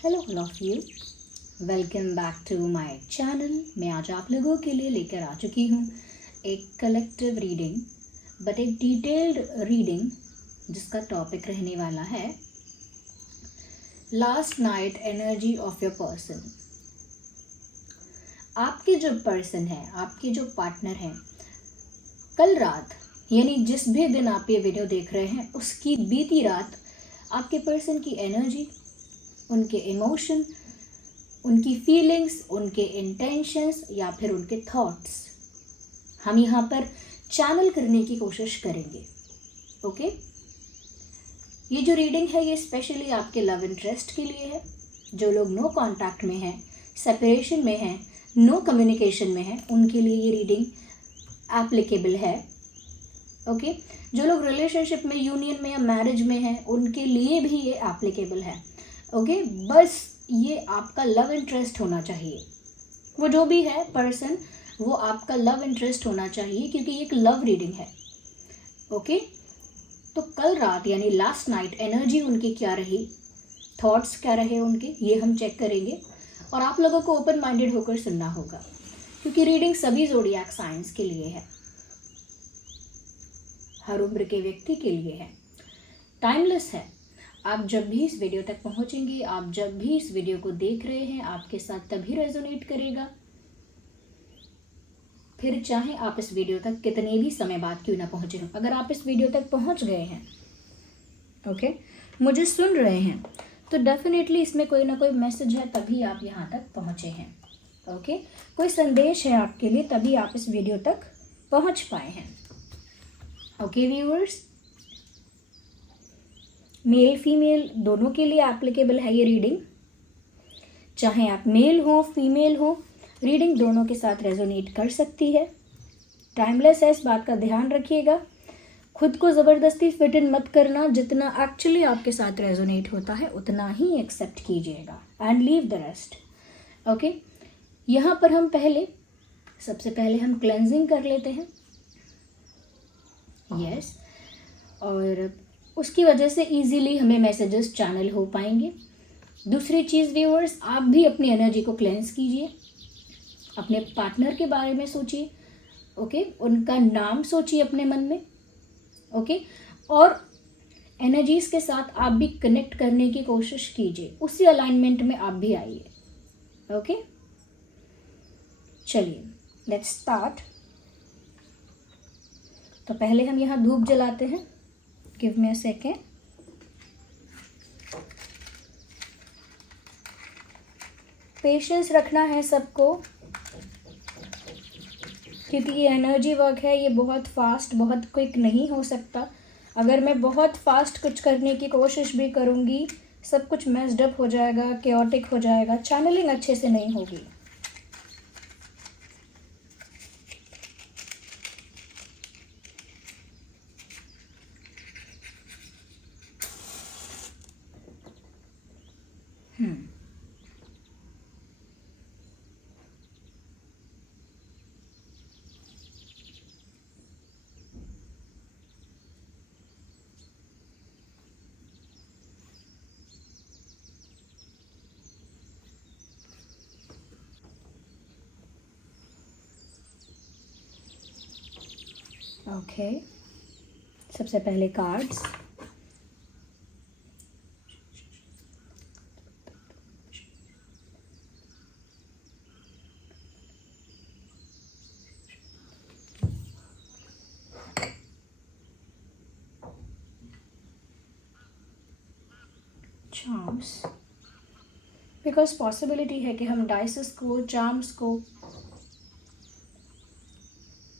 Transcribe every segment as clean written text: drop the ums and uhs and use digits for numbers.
Hello all of you, welcome back to my channel. मैं आज आप लोगों के लिए लेकर आ चुकी हूँ एक कलेक्टिव रीडिंग, बट एक डिटेल्ड रीडिंग जिसका टॉपिक रहने वाला है last night energy of your person. आपके जो पर्सन है, आपके जो पार्टनर हैं, कल रात यानी जिस भी दिन आप ये वीडियो देख रहे हैं उसकी बीती रात आपके पर्सन की एनर्जी, उनके इमोशन, उनकी फीलिंग्स, उनके इंटेंशंस या फिर उनके थॉट्स हम यहाँ पर चैनल करने की कोशिश करेंगे। ओके, ये जो रीडिंग है ये स्पेशली आपके लव इंटरेस्ट के लिए है। जो लोग नो कांटेक्ट में हैं, सेपरेशन में हैं, नो कम्युनिकेशन में हैं, उनके लिए ये रीडिंग एप्लीकेबल है। ओके, जो लोग रिलेशनशिप में, यूनियन में या मैरिज में हैं, उनके लिए भी ये एप्लीकेबल है। ओके, बस ये आपका लव इंटरेस्ट होना चाहिए। वो जो भी है पर्सन, वो आपका लव इंटरेस्ट होना चाहिए, क्योंकि ये एक लव रीडिंग है। ओके, तो कल रात यानी लास्ट नाइट एनर्जी उनकी क्या रही, थॉट्स क्या रहे उनके, ये हम चेक करेंगे। और आप लोगों को ओपन माइंडेड होकर सुनना होगा, क्योंकि रीडिंग सभी ज़ोडिएक साइंस के लिए है, हर उम्र के व्यक्ति के लिए है, टाइमलेस है। आप जब भी इस वीडियो तक पहुंचेंगे, आप जब भी इस वीडियो को देख रहे हैं, आपके साथ तभी रेजोनेट करेगा। फिर चाहे आप इस वीडियो तक कितने भी समय बाद क्यों ना पहुंचे हो, अगर आप इस वीडियो तक पहुंच गए हैं, ओके, मुझे सुन रहे हैं, तो डेफिनेटली इसमें कोई ना कोई मैसेज है, तभी आप यहाँ तक पहुंचे हैं। ओके, कोई संदेश है आपके लिए, तभी आप इस वीडियो तक पहुंच पाए हैं। ओके व्यूअर्स, मेल फीमेल दोनों के लिए एप्लीकेबल है ये रीडिंग। चाहे आप मेल हो फीमेल हो, रीडिंग दोनों के साथ रेजोनेट कर सकती है। टाइमलेस है, इस बात का ध्यान रखिएगा। खुद को ज़बरदस्ती फिट इन मत करना, जितना एक्चुअली आपके साथ रेजोनेट होता है उतना ही एक्सेप्ट कीजिएगा and leave the rest. Okay, यहाँ पर हम सबसे पहले हम क्लेंजिंग कर लेते हैं। यस, और उसकी वजह से इजीली हमें मैसेजेस चैनल हो पाएंगे। दूसरी चीज़ व्यूअर्स, आप भी अपनी एनर्जी को क्लेंस कीजिए, अपने पार्टनर के बारे में सोचिए। ओके, उनका नाम सोचिए अपने मन में। ओके, और एनर्जीज के साथ आप भी कनेक्ट करने की कोशिश कीजिए, उसी अलाइनमेंट में आप भी आइए। ओके, चलिए लेट्स स्टार्ट। तो पहले हम यहाँ धूप जलाते हैं। Give me a second. Patience रखना है सबको, क्योंकि ये एनर्जी वर्क है, ये बहुत फास्ट, बहुत क्विक नहीं हो सकता। अगर मैं बहुत फास्ट कुछ करने की कोशिश भी करूँगी, सब कुछ मेस्ड अप हो जाएगा, केओटिक हो जाएगा, चैनलिंग अच्छे से नहीं होगी। ओके, सबसे पहले कार्ड्स। चार्म्स, बिकॉज पॉसिबिलिटी है कि हम डाइसेस को, चार्म्स को,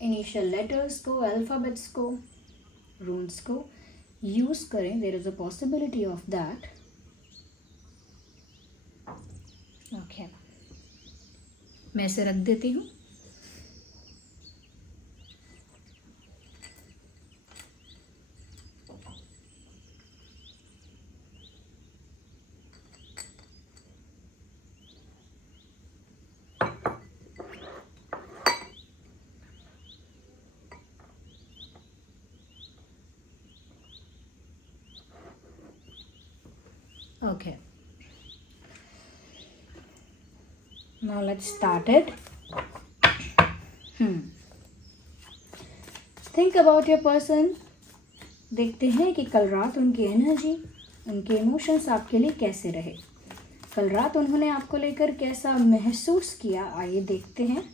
इनिशियल लेटर्स को, अल्फ़ाबेट्स को, रून्स को यूज़ करें। There is a possibility of that. Okay, मैं इसे रख देती हूँ। Okay, Now let's start it. Think about your person. देखते हैं कि कल रात उनकी एनर्जी, उनके इमोशंस आपके लिए कैसे रहे. कल रात उन्होंने आपको लेकर कैसा महसूस किया, आइए देखते हैं.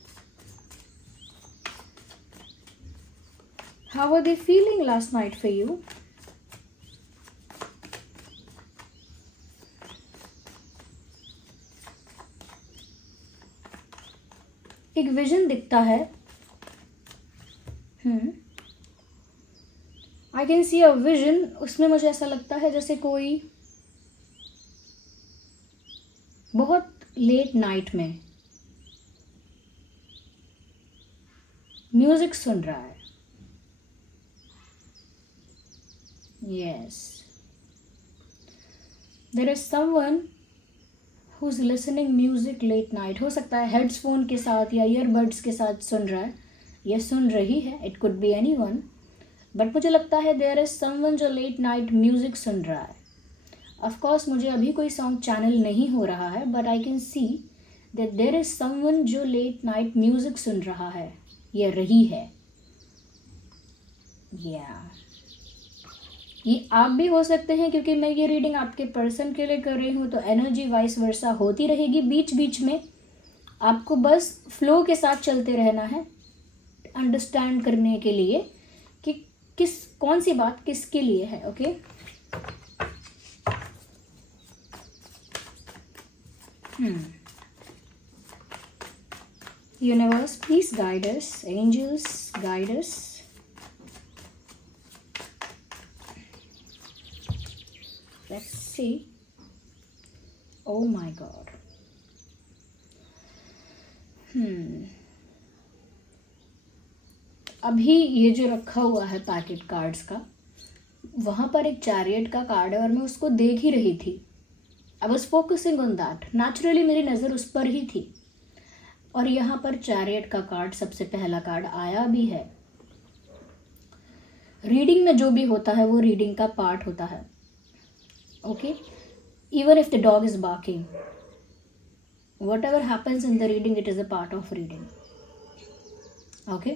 How were they feeling last night for you? एक विजन दिखता है. I can see a vision. उसमें मुझे ऐसा लगता है जैसे कोई बहुत लेट नाइट में म्यूजिक सुन रहा है. Yes, there is someone who is listening music late night. हो सकता है हेडफोन के साथ या ईयरबड्स के साथ सुन रहा है या सुन रही है. It could be anyone, but मुझे लगता है देयर इज समवन जो लेट नाइट म्यूजिक सुन रहा है. ऑफ कोर्स मुझे अभी कोई सॉन्ग चैनल नहीं हो रहा है, but I can see that there is someone जो लेट नाइट म्यूजिक सुन रहा है या रही है. ये आप भी हो सकते हैं, क्योंकि मैं ये रीडिंग आपके पर्सन के लिए कर रही हूँ, तो एनर्जी वाइस वर्सा होती रहेगी बीच बीच में. आपको बस फ्लो के साथ चलते रहना है, अंडरस्टैंड करने के लिए कि कौन सी बात किसके लिए है. Okay, universe please guide us, angels guide us. Let's see. Oh my God. अभी ये जो रखा हुआ है पैकेट कार्ड्स का, वहाँ पर एक चैरियट का कार्ड है और मैं उसको देख ही रही थी. I was focusing on that. Naturally मेरी नज़र उस पर ही थी. और यहाँ पर चैरियट का कार्ड सबसे पहला कार्ड आया भी है. रीडिंग में जो भी होता है वो रीडिंग का पार्ट होता है. Okay, even if the dog is barking, whatever happens in the reading, it is a part of reading. Okay,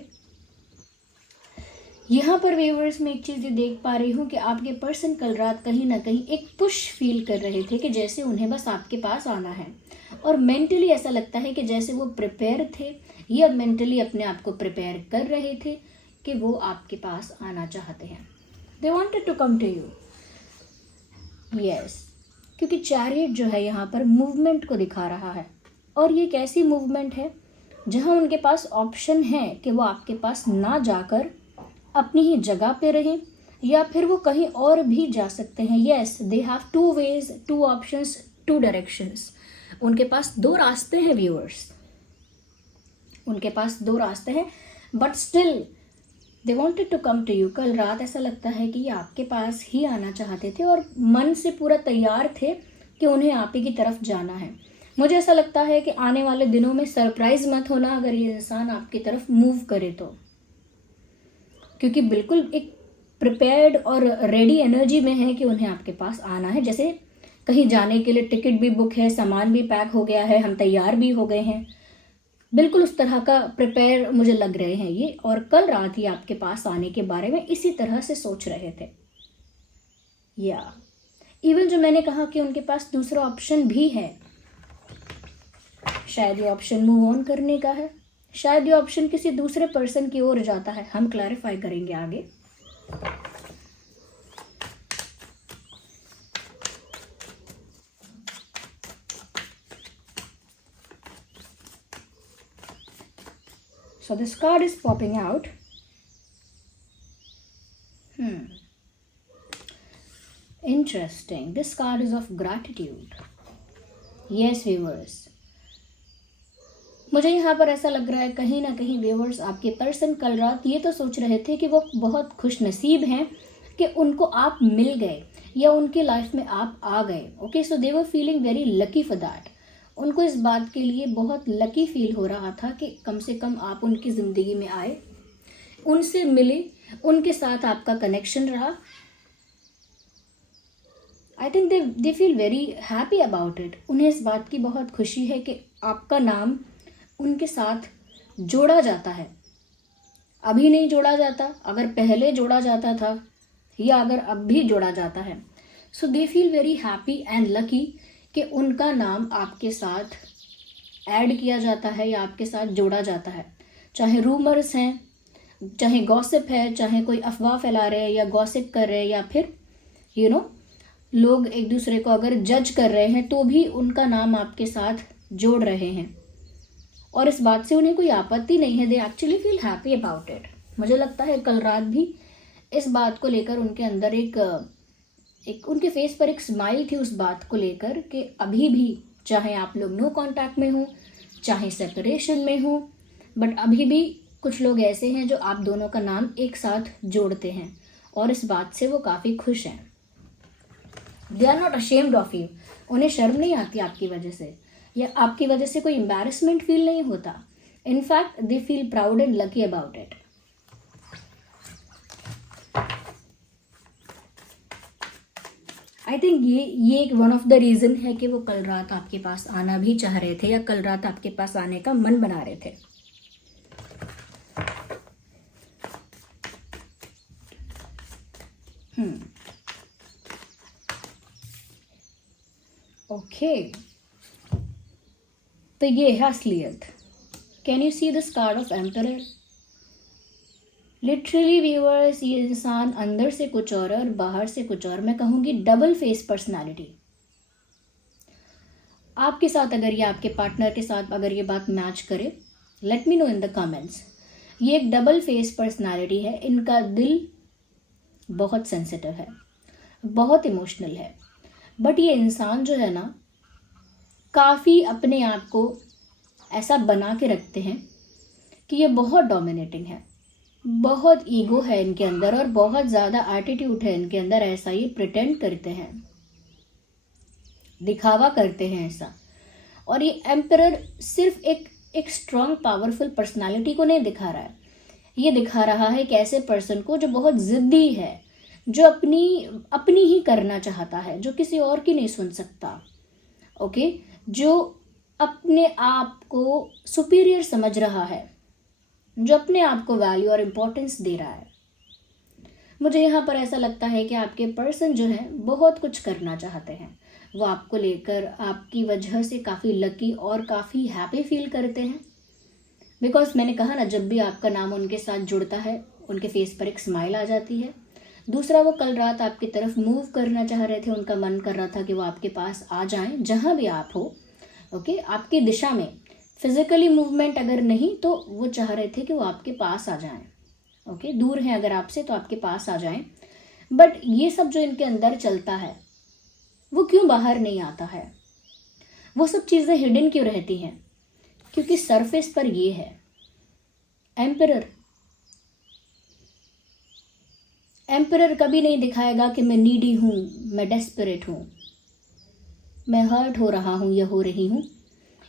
यहाँ पर व्यूअर्स में एक चीज़ ये देख पा रही हूँ कि आपके पर्सन कल रात कहीं ना कहीं एक पुश फील कर रहे थे कि जैसे उन्हें बस आपके पास आना है. और मेंटली ऐसा लगता है कि जैसे वो प्रिपेयर थे या मेंटली अपने आप को प्रिपेयर कर रहे थे कि वो आपके पास आना चाहते हैं. They wanted to come to you. Yes, क्योंकि चैरियट जो है यहाँ पर मूवमेंट को दिखा रहा है. और ये कैसी मूवमेंट है जहाँ उनके पास ऑप्शन है कि वो आपके पास ना जाकर अपनी ही जगह पे रहें, या फिर वो कहीं और भी जा सकते हैं. Yes, they have 2 ways, 2 options, 2 directions. उनके पास 2 रास्ते हैं व्यूअर्स. उनके पास 2 रास्ते हैं, but still they wanted to come to you. कल रात ऐसा लगता है कि ये आपके पास ही आना चाहते थे और मन से पूरा तैयार थे कि उन्हें आप ही की तरफ जाना है. मुझे ऐसा लगता है कि आने वाले दिनों में सरप्राइज मत होना अगर ये इंसान आपकी तरफ मूव करे तो, क्योंकि बिल्कुल एक प्रिपेयर्ड और रेडी एनर्जी में है कि उन्हें आपके पास आना है. जैसे कहीं जाने के लिए टिकट भी बुक है, सामान भी पैक हो गया है, हम तैयार भी हो गए हैं. बिल्कुल उस तरह का प्रिपेयर मुझे लग रहे हैं ये. और कल रात ही आपके पास आने के बारे में इसी तरह से सोच रहे थे. या इवन जो मैंने कहा कि उनके पास दूसरा ऑप्शन भी है, शायद ये ऑप्शन मूव ऑन करने का है, शायद ये ऑप्शन किसी दूसरे पर्सन की ओर जाता है. हम क्लैरिफाई करेंगे आगे. So this card is popping out. Interesting. This card is of gratitude. Yes, viewers. मुझे यहाँ पर ऐसा लग रहा है कहीं ना कहीं व्यूअर्स आपके पर्सन कल रात ये तो सोच रहे थे कि वो बहुत खुश नसीब हैं कि उनको आप मिल गए या उनकी लाइफ में आप आ गए. Okay, so they were feeling very lucky for that. उनको इस बात के लिए बहुत लकी फील हो रहा था कि कम से कम आप उनकी ज़िंदगी में आए, उनसे मिले, उनके साथ आपका कनेक्शन रहा. I think they feel very happy about it. उन्हें इस बात की बहुत खुशी है कि आपका नाम उनके साथ जोड़ा जाता है। अभी नहीं जोड़ा जाता, अगर पहले जोड़ा जाता था या अगर अब भी जोड़ा जाता है, so they feel very happy and lucky कि उनका नाम आपके साथ ऐड किया जाता है या आपके साथ जोड़ा जाता है। चाहे रूमर्स हैं, चाहे गॉसिप है, चाहे कोई अफवाह फैला रहे हैं या गॉसिप कर रहे हैं, या फिर लोग एक दूसरे को अगर जज कर रहे हैं, तो भी उनका नाम आपके साथ जोड़ रहे हैं और इस बात से उन्हें कोई आपत्ति नहीं है। They actually feel happy about it. मुझे लगता है कल रात भी इस बात को लेकर उनके अंदर एक उनके फेस पर एक स्माइल थी उस बात को लेकर कि अभी भी चाहे आप लोग नो कांटेक्ट में हो, चाहे सेपरेशन में हो, बट अभी भी कुछ लोग ऐसे हैं जो आप दोनों का नाम एक साथ जोड़ते हैं और इस बात से वो काफ़ी खुश हैं। They are not ashamed of you. उन्हें शर्म नहीं आती आपकी वजह से, या आपकी वजह से कोई एम्बैरेसमेंट फील नहीं होता। In fact they feel proud and lucky about it. I think ये एक वन ऑफ द रीजन है कि वो कल रात आपके पास आना भी चाह रहे थे या कल रात आपके पास आने का मन बना रहे थे। ओके, तो ये है असलियत। Can you see this card of emperor? Literally viewers, ये इंसान अंदर से कुछ और बाहर से कुछ और। मैं कहूँगी डबल फेस पर्सनालिटी। आपके साथ अगर ये आपके पार्टनर के साथ अगर ये बात मैच करे, let me know in the comments. ये एक डबल फेस पर्सनालिटी है। इनका दिल बहुत सेंसिटिव है, बहुत इमोशनल है, बट ये इंसान जो है ना, काफ़ी अपने आप को ऐसा बना के रखते हैं कि ये बहुत डोमिनेटिंग है, बहुत ईगो है इनके अंदर और बहुत ज़्यादा एटीट्यूड है इनके अंदर। ऐसा ये प्रिटेंड करते हैं, दिखावा करते हैं ऐसा। और ये एम्परर सिर्फ एक स्ट्रॉन्ग पावरफुल पर्सनालिटी को नहीं दिखा रहा है, ये दिखा रहा है एक ऐसे पर्सन को जो बहुत ज़िद्दी है, जो अपनी ही करना चाहता है, जो किसी और की नहीं सुन सकता। ओके, जो अपने आप को सुपीरियर समझ रहा है, जो अपने आप को वैल्यू और इम्पोर्टेंस दे रहा है। मुझे यहाँ पर ऐसा लगता है कि आपके पर्सन जो है बहुत कुछ करना चाहते हैं। वो आपको लेकर आपकी वजह से काफ़ी लकी और काफ़ी हैप्पी फील करते हैं। बिकॉज मैंने कहा ना, जब भी आपका नाम उनके साथ जुड़ता है, उनके फेस पर एक स्माइल आ जाती है। दूसरा, वो कल रात आपकी तरफ मूव करना चाह रहे थे। उनका मन कर रहा था कि वो आपके पास आ जाएं, जहाँ भी आप हो। ओके, आपकी दिशा में फिजिकली मूवमेंट अगर नहीं, तो वो चाह रहे थे कि वो आपके पास आ जाएं। ओके, दूर हैं अगर आपसे तो आपके पास आ जाएं। बट ये सब जो इनके अंदर चलता है, वो क्यों बाहर नहीं आता है? वो सब चीज़ें हिडन क्यों रहती हैं? क्योंकि सरफेस पर ये है। एम्परर कभी नहीं दिखाएगा कि मैं नीडी हूँ, मैं डेस्परेट हूँ, मैं हर्ट हो रहा हूँ या हो रही हूँ,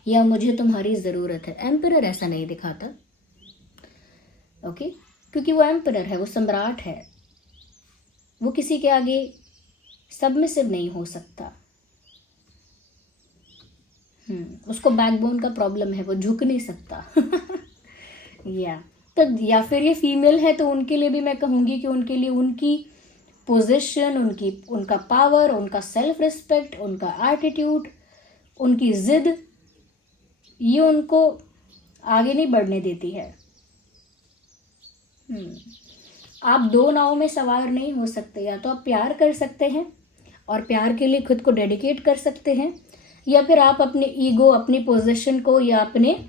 या मुझे तुम्हारी ज़रूरत है। एम्परर ऐसा नहीं दिखाता। ओके, क्योंकि वो एम्परर है, वो सम्राट है, वो किसी के आगे सबमिसिव नहीं हो सकता। उसको बैकबोन का प्रॉब्लम है, वो झुक नहीं सकता। या फिर ये फीमेल है, तो उनके लिए भी मैं कहूँगी कि उनके लिए उनकी पोजीशन, उनका पावर, उनका सेल्फ रिस्पेक्ट, उनका एटीट्यूड, उनकी जिद, ये उनको आगे नहीं बढ़ने देती है। आप दो नाव में सवार नहीं हो सकते। या तो आप प्यार कर सकते हैं और प्यार के लिए खुद को डेडिकेट कर सकते हैं, या फिर आप अपने ईगो, अपनी पोजीशन को या अपने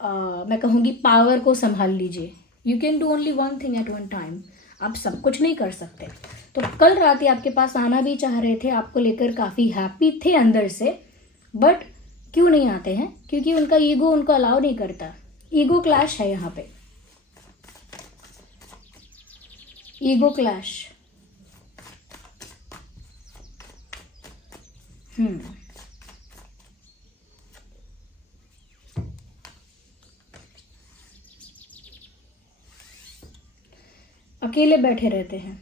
मैं कहूँगी पावर को संभाल लीजिए। You can do only one thing at one time. आप सब कुछ नहीं कर सकते। तो कल रात ही आपके पास आना भी चाह रहे थे, आपको लेकर काफ़ी हैप्पी थे अंदर से, बट क्यों नहीं आते हैं? क्योंकि उनका ईगो उनको अलाउ नहीं करता। ईगो क्लैश है यहाँ पे, ईगो क्लैश। अकेले बैठे रहते हैं।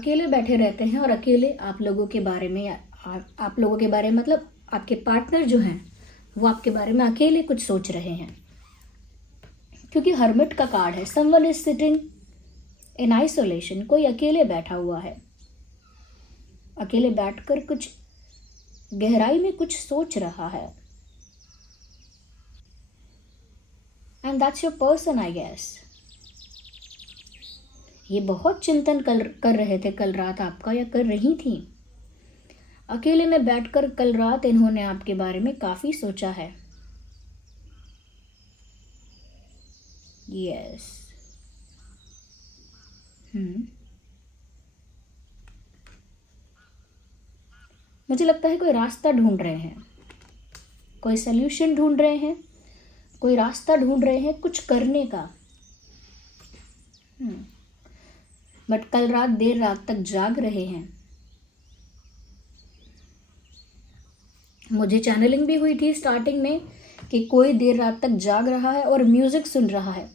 अकेले बैठे रहते हैं और अकेले आप लोगों के बारे में आप लोगों के बारे में मतलब आपके पार्टनर जो हैं वो आपके बारे में अकेले कुछ सोच रहे हैं, क्योंकि हर्मिट का कार्ड है। Someone is sitting in isolation, कोई अकेले बैठा हुआ है, अकेले बैठकर कुछ गहराई में कुछ सोच रहा है। And that's your person I guess. ये बहुत चिंतन कर रहे थे कल रात आपका, या कर रही थी। अकेले में बैठकर कल रात इन्होंने आपके बारे में काफी सोचा है। यस। मुझे लगता है कोई रास्ता ढूंढ रहे हैं, कोई सल्यूशन ढूंढ रहे हैं, कोई रास्ता ढूंढ रहे हैं कुछ करने का। बट कल रात देर रात तक जाग रहे हैं। मुझे चैनलिंग भी हुई थी स्टार्टिंग में कि कोई देर रात तक जाग रहा है और म्यूजिक सुन रहा है।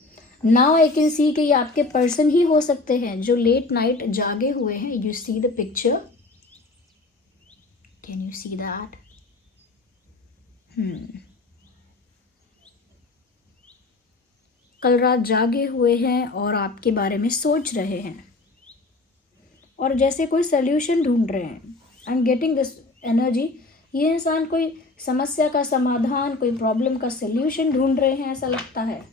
नाउ आई कैन सी कि ये आपके पर्सन ही हो सकते हैं जो लेट नाइट जागे हुए हैं। You see the picture, can you see that? कल रात जागे हुए हैं और आपके बारे में सोच रहे हैं और जैसे कोई सल्यूशन ढूंढ रहे हैं। I am getting this energy. ये इंसान कोई समस्या का समाधान, कोई प्रॉब्लम का सल्यूशन ढूंढ रहे हैं, ऐसा लगता है।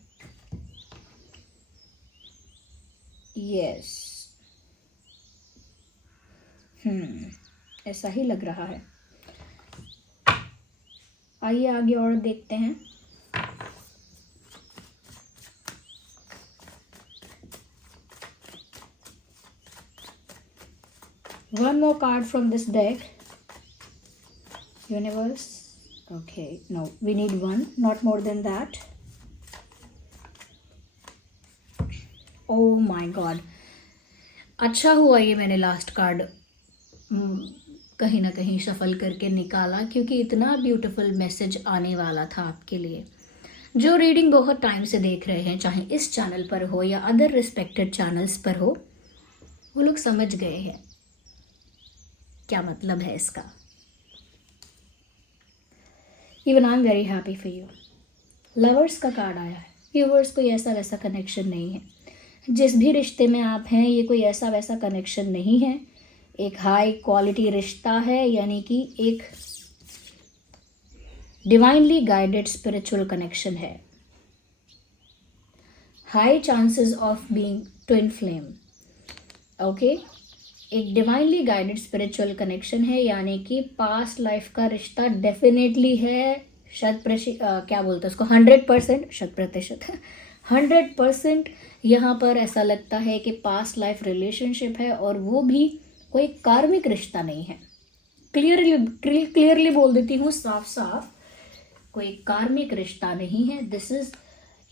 यस। ऐसा ही लग रहा है। आइए आगे और देखते हैं। One more card from this deck. Universe. Okay, no, we need one, not more than that. Oh my God. अच्छा हुआ ये मैंने लास्ट कार्ड कहीं ना कहीं शफल करके निकाला, क्योंकि इतना ब्यूटीफुल मैसेज आने वाला था आपके लिए। जो रीडिंग बहुत टाइम से देख रहे हैं, चाहे इस चैनल पर हो या अदर रिस्पेक्टेड चैनल्स पर हो, वो लोग समझ गए हैं क्या मतलब है इसका। Even I am very happy for you. Lovers का कार्ड आया है। व्यूवर्स, कोई ऐसा वैसा कनेक्शन नहीं है। जिस भी रिश्ते में आप हैं, ये कोई ऐसा वैसा कनेक्शन नहीं है। एक हाई क्वालिटी रिश्ता है, यानी कि एक डिवाइनली गाइडेड स्पिरिचुअल कनेक्शन है। High chances of being twin flame. Okay, एक डिवाइनली गाइडेड स्पिरिचुअल कनेक्शन है, यानी कि पास्ट लाइफ का रिश्ता डेफिनेटली है। क्या बोलते हैं उसको, 100%, 100% यहाँ पर ऐसा लगता है कि पास्ट लाइफ रिलेशनशिप है, और वो भी कोई कार्मिक रिश्ता नहीं है। क्लियरली बोल देती हूँ, साफ साफ, कोई कार्मिक रिश्ता नहीं है। दिस इज,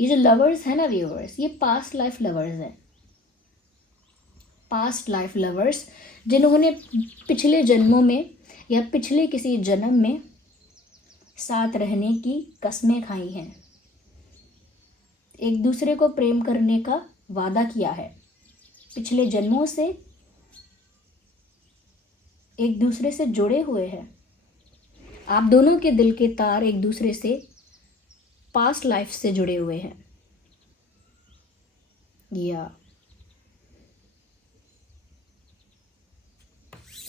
ये जो लवर्स है ना व्यूअर्स, ये पास्ट लाइफ लवर्स हैं। पास्ट लाइफ लवर्स जिन्होंने पिछले जन्मों में या पिछले किसी जन्म में साथ रहने की कस्में खाई हैं, एक दूसरे को प्रेम करने का वादा किया है, पिछले जन्मों से एक दूसरे से जुड़े हुए हैं। आप दोनों के दिल के तार एक दूसरे से पास्ट लाइफ से जुड़े हुए हैं। या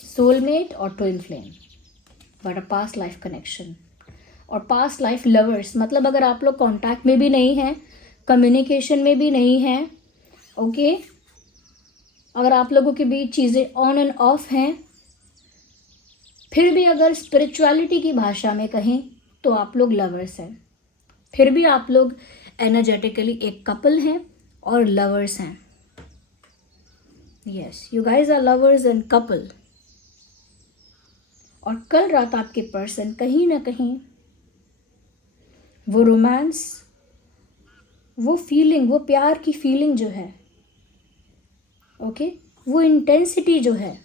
सोलमेट और twin flame, but a past life connection. और पास्ट लाइफ लवर्स मतलब अगर आप लोग कांटेक्ट में भी नहीं हैं, कम्युनिकेशन में भी नहीं हैं, ओके, अगर आप लोगों के बीच चीज़ें ऑन एंड ऑफ हैं, फिर भी अगर स्पिरिचुअलिटी की भाषा में कहें तो आप लोग लवर्स हैं। फिर भी आप लोग एनर्जेटिकली एक कपल हैं और लवर्स हैं। Yes, you guys are lovers and couple. और कल रात आपके पर्सन कहीं ना कहीं वो रोमांस, वो फीलिंग, वो प्यार की फीलिंग जो है, ओके, वो इंटेंसिटी जो है,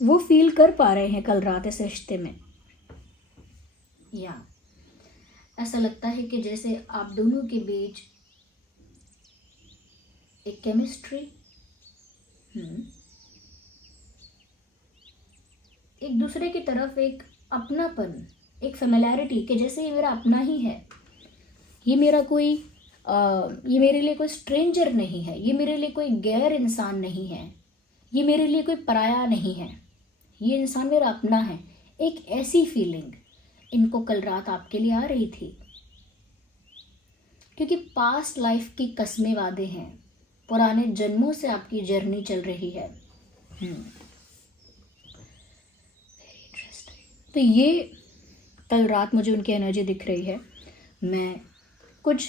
वो फील कर पा रहे हैं कल रात इस रिश्ते में। या ऐसा लगता है कि जैसे आप दोनों के बीच एक केमिस्ट्री, एक दूसरे की तरफ एक अपनापन, एक फेमिलियरिटी कि जैसे ये मेरा अपना ही है, ये मेरा कोई ये मेरे लिए कोई स्ट्रेंजर नहीं है, ये मेरे लिए कोई गैर इंसान नहीं है, ये मेरे लिए कोई पराया नहीं है, ये इंसान मेरा अपना है। एक ऐसी फीलिंग इनको कल रात आपके लिए आ रही थी, क्योंकि पास्ट लाइफ की कस्में वादे हैं, पुराने जन्मों से आपकी जर्नी चल रही है। तो ये कल रात मुझे उनकी एनर्जी दिख रही है। मैं कुछ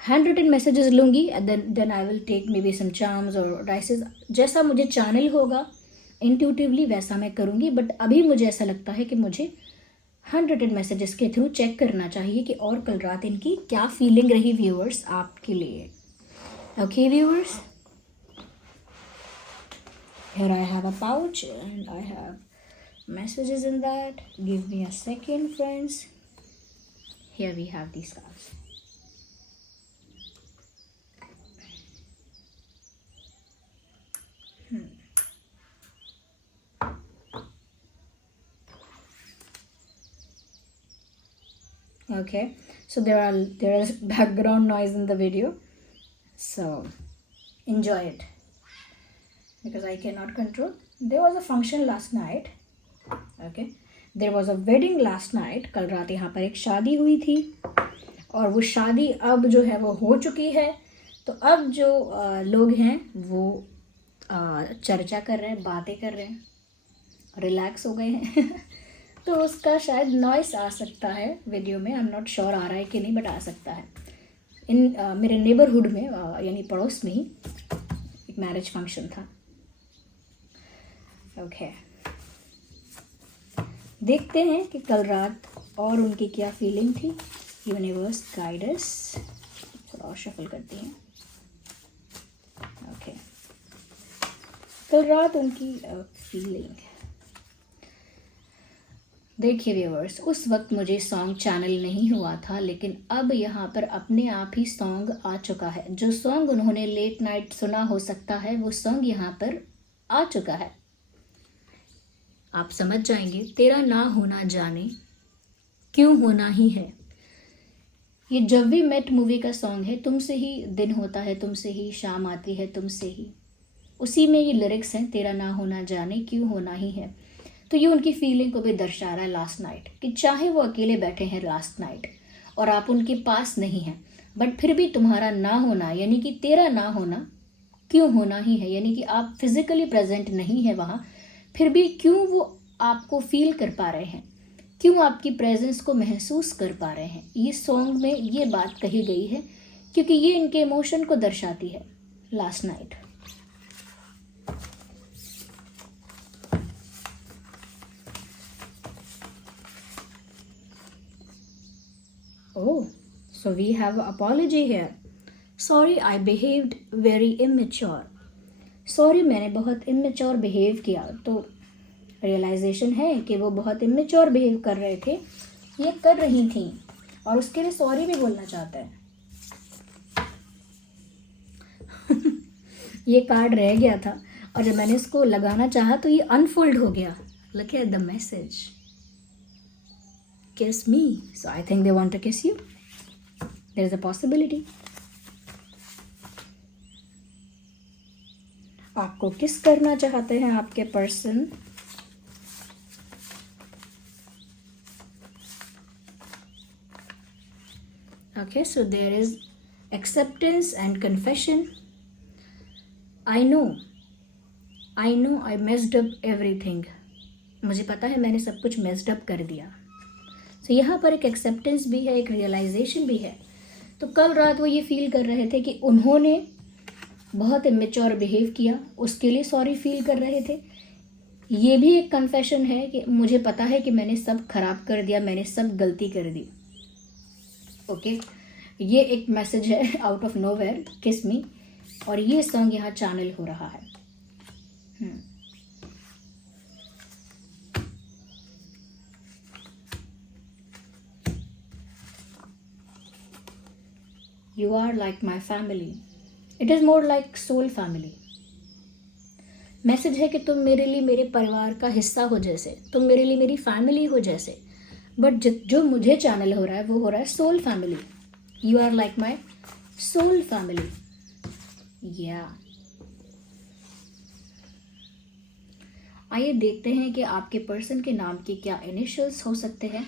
हैंड रिटन मैसेजेस लूँगी, then I will take maybe some charms और डाइसेस, जैसा मुझे चैनल होगा इंट्यूटिवली वैसा मैं करूँगी। बट अभी मुझे ऐसा लगता है कि मुझे हैंड रिटन मैसेजेस के थ्रू चेक करना चाहिए कि और कल रात इनकी क्या फीलिंग रही व्यूअर्स आपके लिए। Okay viewers, here I have a pouch and I have messages in that. Give me a second, friends. Here we have these cards. Okay, so there is background noise in the video, so enjoy it because I cannot control. There was a function last night. Okay, there was a wedding last night. कल रात यहाँ पर एक शादी हुई थी और वो शादी अब जो है वो हो चुकी है। तो अब जो लोग हैं वो चर्चा कर रहे हैं, बातें कर रहे हैं, रिलैक्स हो गए हैं तो उसका शायद नॉइस आ सकता है वीडियो में। आई एम नॉट श्योर आ रहा है कि नहीं, बट आ सकता है। मेरे नेबरहुड में यानी पड़ोस में ही एक मैरिज फंक्शन था। ओके, देखते हैं कि कल रात और उनकी क्या फीलिंग थी। यूनिवर्स गाइड अस, थोड़ा और शफल करती हैं। ओके, कल रात उनकी फीलिंग। देखिए व्यूअर्स, उस वक्त मुझे सॉन्ग चैनल नहीं हुआ था, लेकिन अब यहाँ पर अपने आप ही सॉन्ग आ चुका है। जो सॉन्ग उन्होंने लेट नाइट सुना हो सकता है, वो सॉन्ग यहाँ पर आ चुका है। आप समझ जाएंगे। तेरा ना होना जाने क्यों होना ही है, ये जब वी मेट मूवी का सॉन्ग है। तुमसे ही दिन होता है, तुमसे ही शाम आती है, तुमसे ही, उसी में ये लिरिक्स हैं, तेरा ना होना जाने क्यों होना ही है। तो ये उनकी फीलिंग को भी दर्शा रहा है लास्ट नाइट, कि चाहे वो अकेले बैठे हैं लास्ट नाइट और आप उनके पास नहीं हैं, बट फिर भी तुम्हारा ना होना यानी कि तेरा ना होना क्यों होना ही है, यानी कि आप फिजिकली प्रेजेंट नहीं है वहाँ, फिर भी क्यों वो आपको फील कर पा रहे हैं, क्यों आपकी प्रेजेंस को महसूस कर पा रहे हैं। ये सॉन्ग में ये बात कही गई है क्योंकि ये इनके इमोशन को दर्शाती है last night. Oh, so we have an apology here. Sorry, I behaved very immature. Sorry, मैंने बहुत immature behave किया। तो रियलाइजेशन है कि वो बहुत immature behave कर रहे थे, ये कर रही थी, और उसके लिए सॉरी भी बोलना चाहते हैं ये कार्ड रह गया था और जब मैंने इसको लगाना चाहा तो ये अनफोल्ड हो गया। Look at the message. Kiss me. So I think they want to kiss you. There is a possibility. आपको किस करना चाहते हैं आपके person. Okay, so there is acceptance and confession. I know I messed up everything. मुझे पता है मैंने सब कुछ messed up कर दिया। तो यहाँ पर एक एक्सेप्टेंस भी है, एक रियलाइजेशन भी है। तो कल रात वो ये फील कर रहे थे कि उन्होंने बहुत इमेच्योर बिहेव किया, उसके लिए सॉरी फील कर रहे थे। ये भी एक कन्फेशन है कि मुझे पता है कि मैंने सब खराब कर दिया, मैंने सब गलती कर दी। ओके, ये एक मैसेज है आउट ऑफ नोवेयर, किस मी, और ये सॉन्ग यहाँ चैनल हो रहा है। You are like my family. It is more like soul family. Message है कि तुम मेरे लिए मेरे परिवार का हिस्सा हो जैसे, तुम मेरे लिए मेरी फैमिली हो जैसे। बट जो मुझे चैनल हो रहा है वो हो रहा है soul family. You are like my soul family. या आइए देखते हैं कि आपके पर्सन के नाम के क्या इनिशियल्स हो सकते हैं।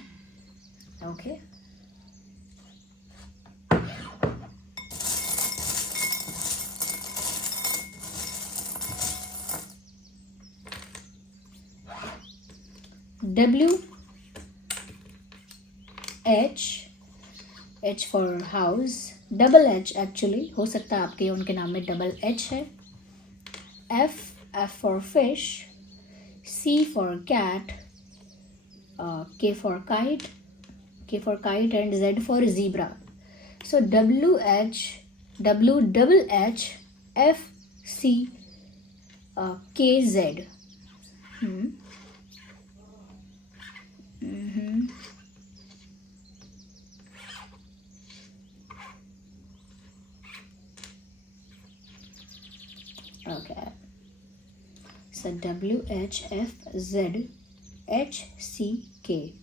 Okay W H for house, double H actually हो सकता है आपके उनके नाम में डबल H है। F for fish, C for cat, K for kite and Z for zebra. So W double H F C K Z. Okay. So W H F Z H C K.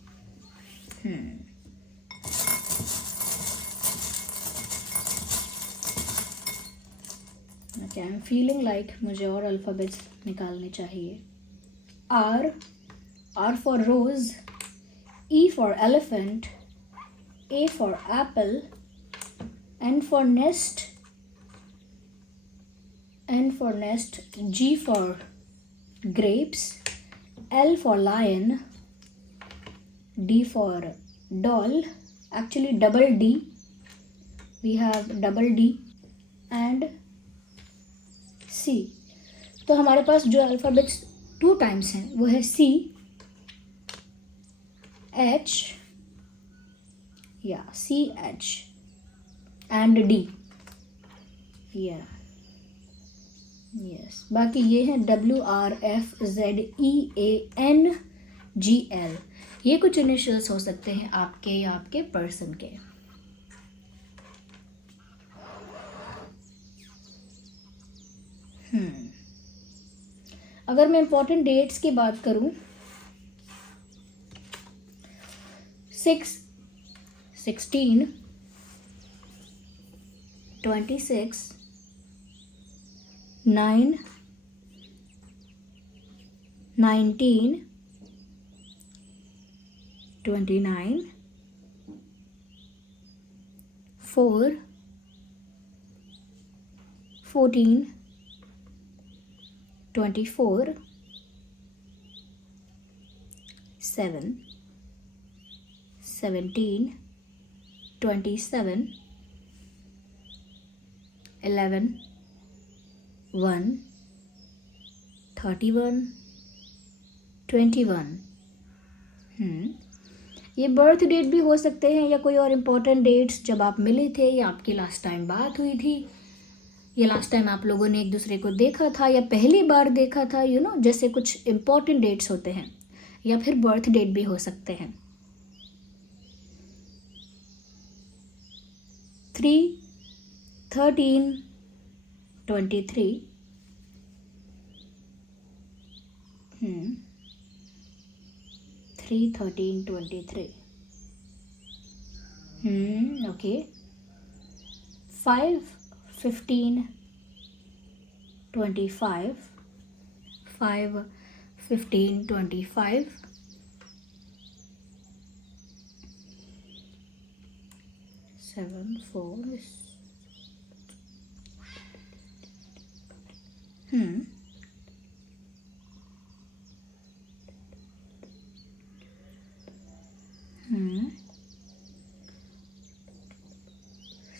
Okay, I'm feeling like मुझे और alphabets निकालने चाहिए। R for rose, E for elephant, A for apple, N for nest, G for grapes, L for lion, D for doll, actually double D, we have double D and C. तो हमारे पास जो alphabets 2 times हैं वो है C, H या C H and D. Yeah. Yes बाकी ये हैं WRFZEANGL। ये कुछ इनिशियल्स हो सकते हैं आपके या आपके पर्सन के। अगर मैं इंपॉर्टेंट डेट्स की बात करूं, 16, 26, 9, 19, 29, 4, 14, 24, 7, 17, 27, 11, 1, 31, 21। ये बर्थ डेट भी हो सकते हैं या कोई और इम्पोर्टेंट डेट्स जब आप मिले थे या आपकी लास्ट टाइम बात हुई थी या लास्ट टाइम आप लोगों ने एक दूसरे को देखा था या पहली बार देखा था, जैसे कुछ इम्पोर्टेंट डेट्स होते हैं या फिर बर्थ डेट भी हो सकते हैं। 3, 13, 23, 3, 13, 23, okay, 5, 15, 25, 5, 15, 25, 7, 4,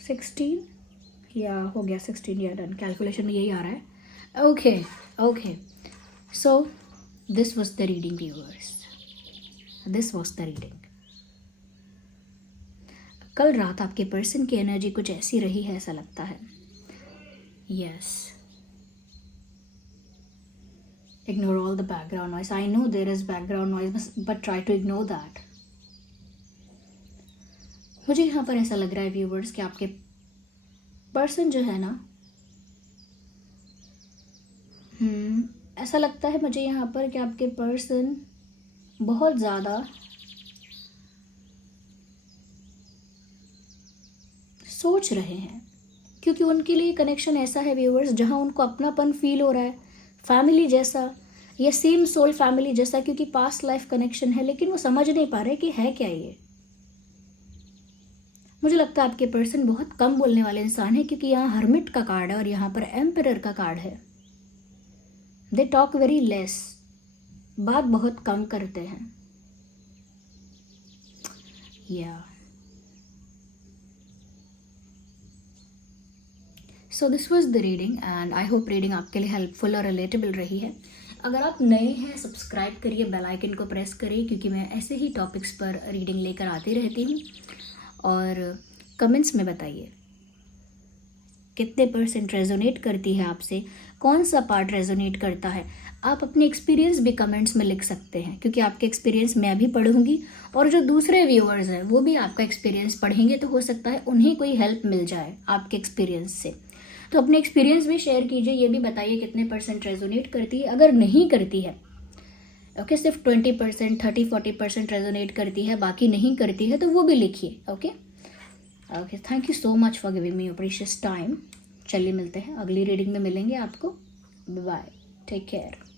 16 या हो गया 16 या डन, कैलकुलेशन में यही आ रहा है। Okay so this was the reading viewers, this was the reading. कल रात आपके पर्सन की एनर्जी कुछ ऐसी रही है, ऐसा लगता है। Yes, ignore all the background noise. I know there is background noise, but try to ignore that. मुझे यहाँ पर ऐसा लग रहा है व्यूवर्स कि आपके पर्सन जो है ना, ऐसा लगता है मुझे यहाँ पर कि आपके पर्सन बहुत ज़्यादा सोच रहे हैं, क्योंकि उनके लिए कनेक्शन ऐसा है व्यूअर्स जहाँ उनको अपनापन फील हो रहा है, फैमिली जैसा या सेम सोल फैमिली जैसा, क्योंकि पास्ट लाइफ कनेक्शन है, लेकिन वो समझ नहीं पा रहे कि है क्या ये। मुझे लगता है आपके पर्सन बहुत कम बोलने वाले इंसान है, क्योंकि यहाँ हर्मिट का कार्ड है और यहाँ पर एम्परर का कार्ड है। दे टॉक वेरी लेस, बात बहुत कम करते हैं। या so this was the reading and I hope reading आपके लिए हेल्पफुल और रिलेटेबल रही है। अगर आप नए हैं सब्सक्राइब करिए, बेल आइकन को प्रेस करिए, क्योंकि मैं ऐसे ही टॉपिक्स पर रीडिंग लेकर आती रहती हूँ। और कमेंट्स में बताइए कितने % रेजोनेट करती है आपसे, कौन सा पार्ट रेजोनेट करता है। आप अपने एक्सपीरियंस भी कमेंट्स में लिख सकते हैं, क्योंकि आपके एक्सपीरियंस मैं भी पढ़ूंगी और जो दूसरे व्यूअर्स हैं वो भी आपका एक्सपीरियंस पढ़ेंगे, तो हो सकता है उन्हें कोई हेल्प मिल जाए आपके एक्सपीरियंस से। तो अपने एक्सपीरियंस भी शेयर कीजिए, ये भी बताइए कितने % रेजोनेट करती है। अगर नहीं करती है, ओके, सिर्फ 20%, 30-40% रेजोनेट करती है, बाकी नहीं करती है, तो वो भी लिखिए। Okay, thank you so much for giving me your precious time. चलिए मिलते हैं, अगली रीडिंग में मिलेंगे आपको। Bye, take care.